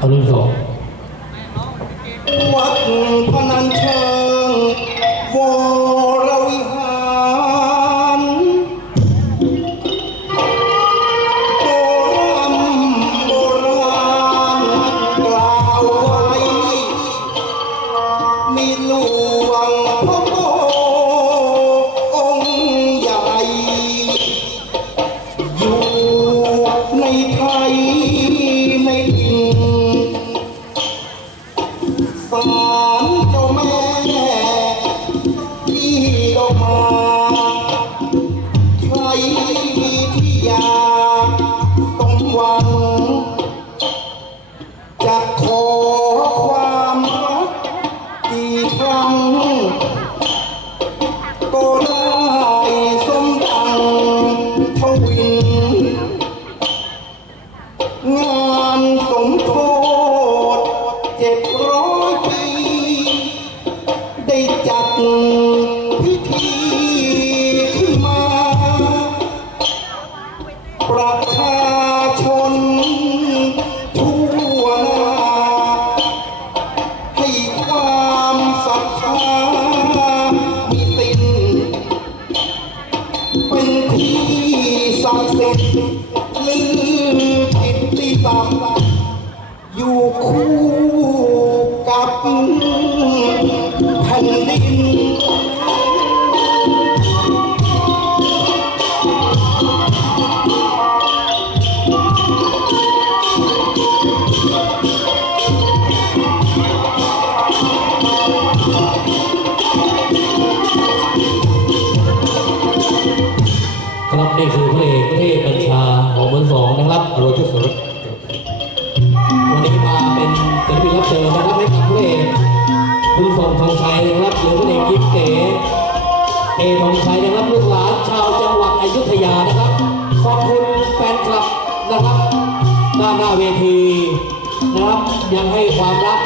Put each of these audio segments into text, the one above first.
อรุณสองวัดพนันเชิง ลืมจิตติศักดิ์อยู่คู่ เอทองชัยนะครับลูกหลานชาวจังหวัดอยุธยานะครับ ขอบคุณแฟนคลับนะครับด้าหน้าเวทีนะครับยังให้ความรัก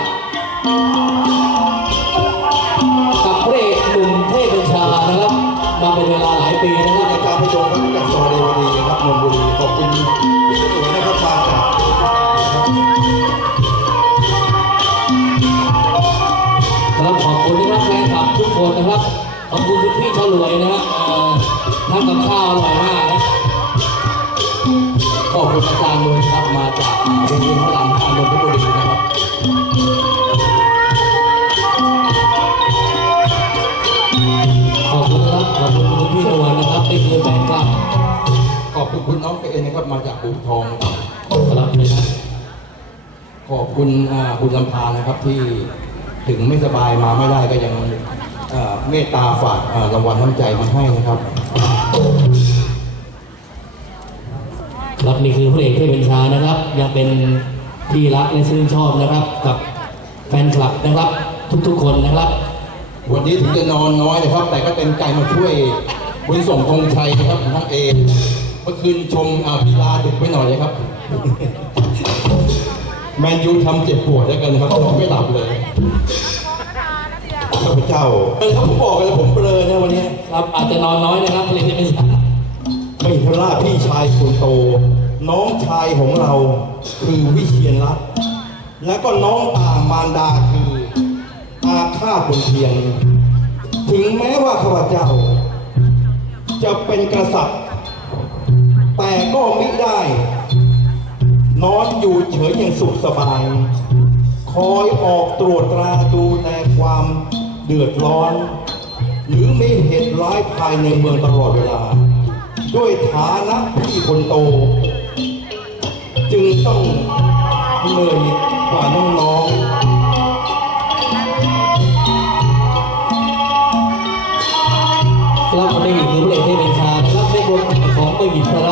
ำกับข้าวอร่อยมากนะขอบคุณอาจารย์นวลครับมาจากโรงเรียนพระรามห้านนทบุรีนะครับขอบคุณครับขอบคุณคุณพี่นวลนะครับนี่คือแฟนคลับขอบคุณคุณน้องเอนนะครับมาจากอู่ทองครับนี่นะขอบคุณคุณลำพานนะครับที่ถึงไม่สบายมาไม่ได้ก็ยังเมตตาฝากรางวัลน้ำใจมาให้นะครับ ครับนี่คือพระเอกเทพบัญชานะครับ ยังเป็นที่รักและชื่นชอบนะครับ กับแฟนคลับนะครับ ทุกๆคนนะครับ วันนี้ถึงจะนอนน้อยนะครับ แต่ก็เต็มใจมาช่วยบุญส่งธงชัยนะครับทั้งเอเมื่อคืนชมอ่ากีฬาดึกไปหน่อยนะครับ แมนยูทำเจ็บปวดแล้วกันนะครับนอนไม่หลับเลยข้าพเจ้าเออเขาผมบอกกันแล้วผมเบลอนะวันนี้ ครับอาจจะนอนน้อยนะครับพระเอกเทพบั ไม่ทราพี่ชายคนโต น้องชายของเราคือวิเชียนรัตน์และก็น้องตามมารดาคืออาฆาตบนเทียนถึงแม้ว่าข้าพเจ้า จะเป็นกษัตริย์ แต่ก็ไม่ได้ นอนอยู่เฉยอย่างสุขสบาย คอยออกตรวจตราดูแลความเดือดร้อน หรือไมีเหตุร้ายภายในเมืองตลอดเวลา ด้วยฐานะพี่คนโต จึงต้องเหนื่อยกว่าน้องๆครับวันนี้คือพระเอกเทพบัญชานะครับในบทของเบยินทรา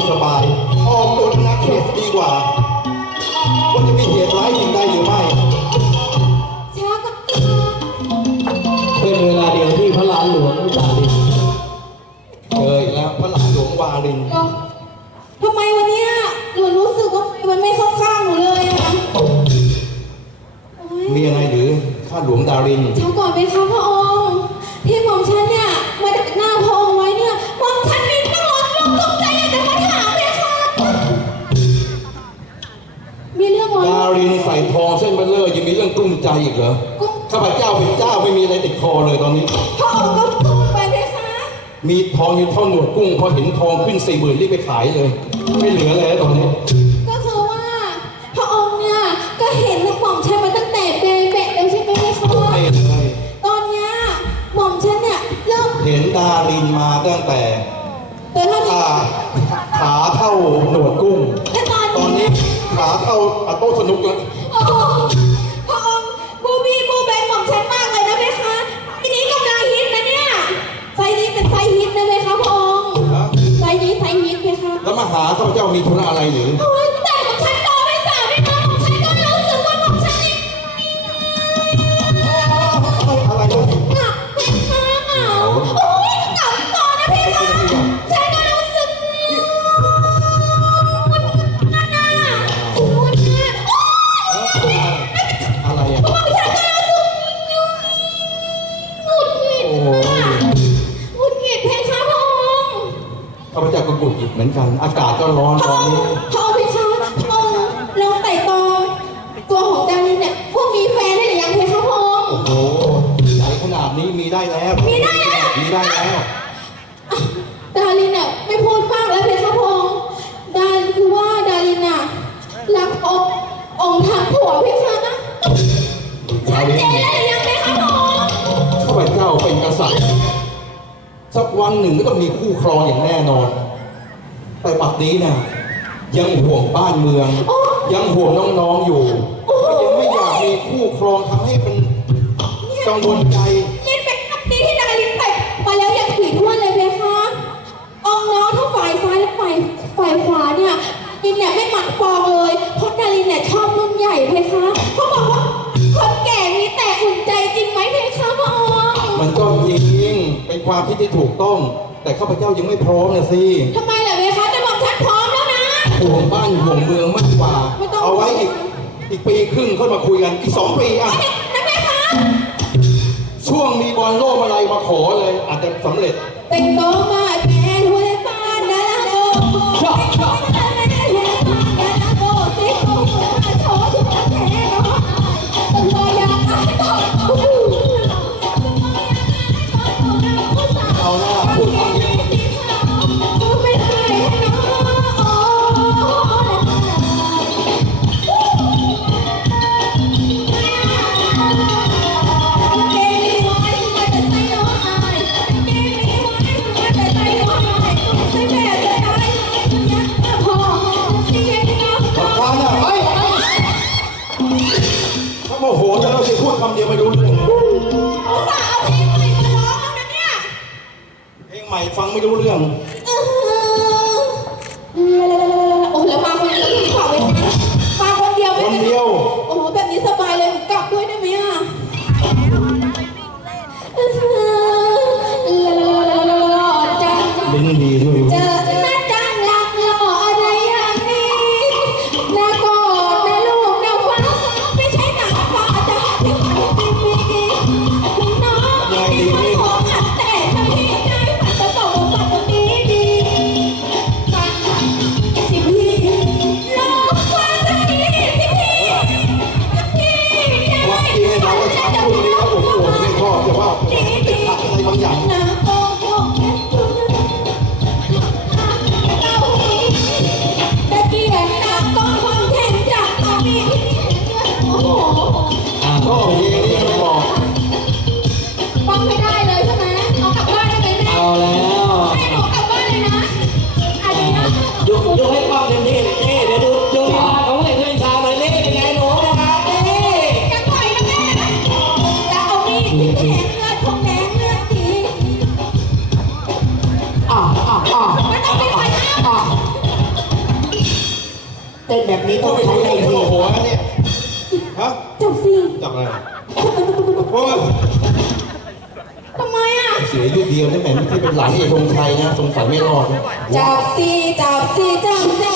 ขสบายออกกฎนักเขตดีกว่า ใจอีกเหรอก็ข้าพเจ้าเป็นเจ้าไม่มีอะไรติดคอเลยตอนนี้ พระองค์ก็พูดไปไหมคะมีทองอยู่เท่าหนวดกุ้งพอเห็นทองขึ้นสี่หมื่นรีบไปขายเลย ไม่เหลือแล้วตอนนี้ ก็คือว่า พระองค์เนี่ยก็เห็นลูกหม่อมฉันมาตั้งแต่เบเบะเลยใช่ไหมคะไม่เลย ตอนเนี้ยหม่อมฉันเนี่ยเริ่มเห็นดารินมาตั้งแต่แต่ถ้ามีขาขาเท่าหนวดกุ้งแต่ตอนตอนนี้ขาเท่าอะโต้สนุกแล้ว ขาหาข้าพเจ้ามีธุระอะไรหรือ โอ้ ได้แล้วมีได้แล้ว มีได้แล้ว ดารินเนี่ยไม่พูดมากแล้วเพคะพระองค์ดารินคือว่าดารินน่ะรักองค์องค์ทางผัวเพคะชัดเจนแล้วหรือยังเพคะพระองค์ข้าพเจ้าเป็นกษัตริย์สักวันหนึ่งก็ต้องมีคู่ครองอย่างแน่นอน แต่ปัจนี้นะยังห่วงบ้านเมือง ยังห่วงน้องๆอยู่ก็ยังไม่อยากมีคู่ครองทำให้เป็นกังวลใจายฝ่ายขวาเนี่ยดินเนี่ยไม่หมักปองเลยเพราะดารินเนี่ยชอบรุ่นใหญ่เพคะเขาบอกว่าคนแก่มีแต่อุ่นใจจริงไหมเพคะพระองค์มันก็จริงเป็นความคิดที่ถูกต้อง แต่ข้าพเจ้ายังไม่พร้อมนะสิทำไมล่ะเพคะแต่บอกฉันพร้อมแล้วนะห่วงบ้านห่วงเมืองมากกว่า ไม่ต้อง เอาไว้อีกอีกปีครึ่งค่อยมาคุยกันอีกสองปีอะนะเพคะช่วงมีบอลโลกอะไรมาขอเลย อาจจะสำเร็จเป็นโตมา ชอ ฟังไม่รู้เรื่อง ชอบเพลงนี้ไม่บอกป้องไม่ได้เลยใช่ไหมเอากลับบ้านได้ไหมแม่เอาแล้วแม่หนูกลับบ้านเลยนะอันนี้นะยกยกให้ป้อมเต็มที่นี่เดี๋ยวดูดูลีลาของเด็กผู้ชายหน่อยนี่เป็นไงหนูนะครับนี่จะปล่อยนะแม่จะเอามีดที่แทงเลือดของแดงเลือดทีอะอะอะไม่ต้องมีใครห้ามอะเต้นแบบนี้ต้องใช้ไอ้อะไรที่หัวหัวกันเนี่ย จับอะไรโอ้ยทำไมอะ เสียยุดเดียวนี่แหม่ที่เป็นหลานเอกธงชัยนะสงสัยไม่รอดนะ จับสิจับสิจับสิ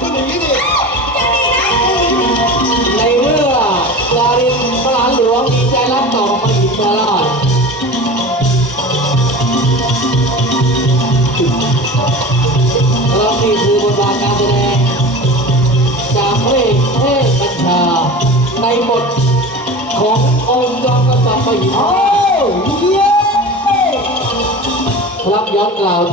ก็อย่างนี้ดิจะดีนะในเมื่อดารินพระหลานหลวงมีใจรักต่อมาอินทราชเรานี่คือบทบาทการแสดงจากพระเอกเทพบัญชา ในบทขององค์จอมกษัตริย์พระอินทราชครับย้อนกล่าวถึง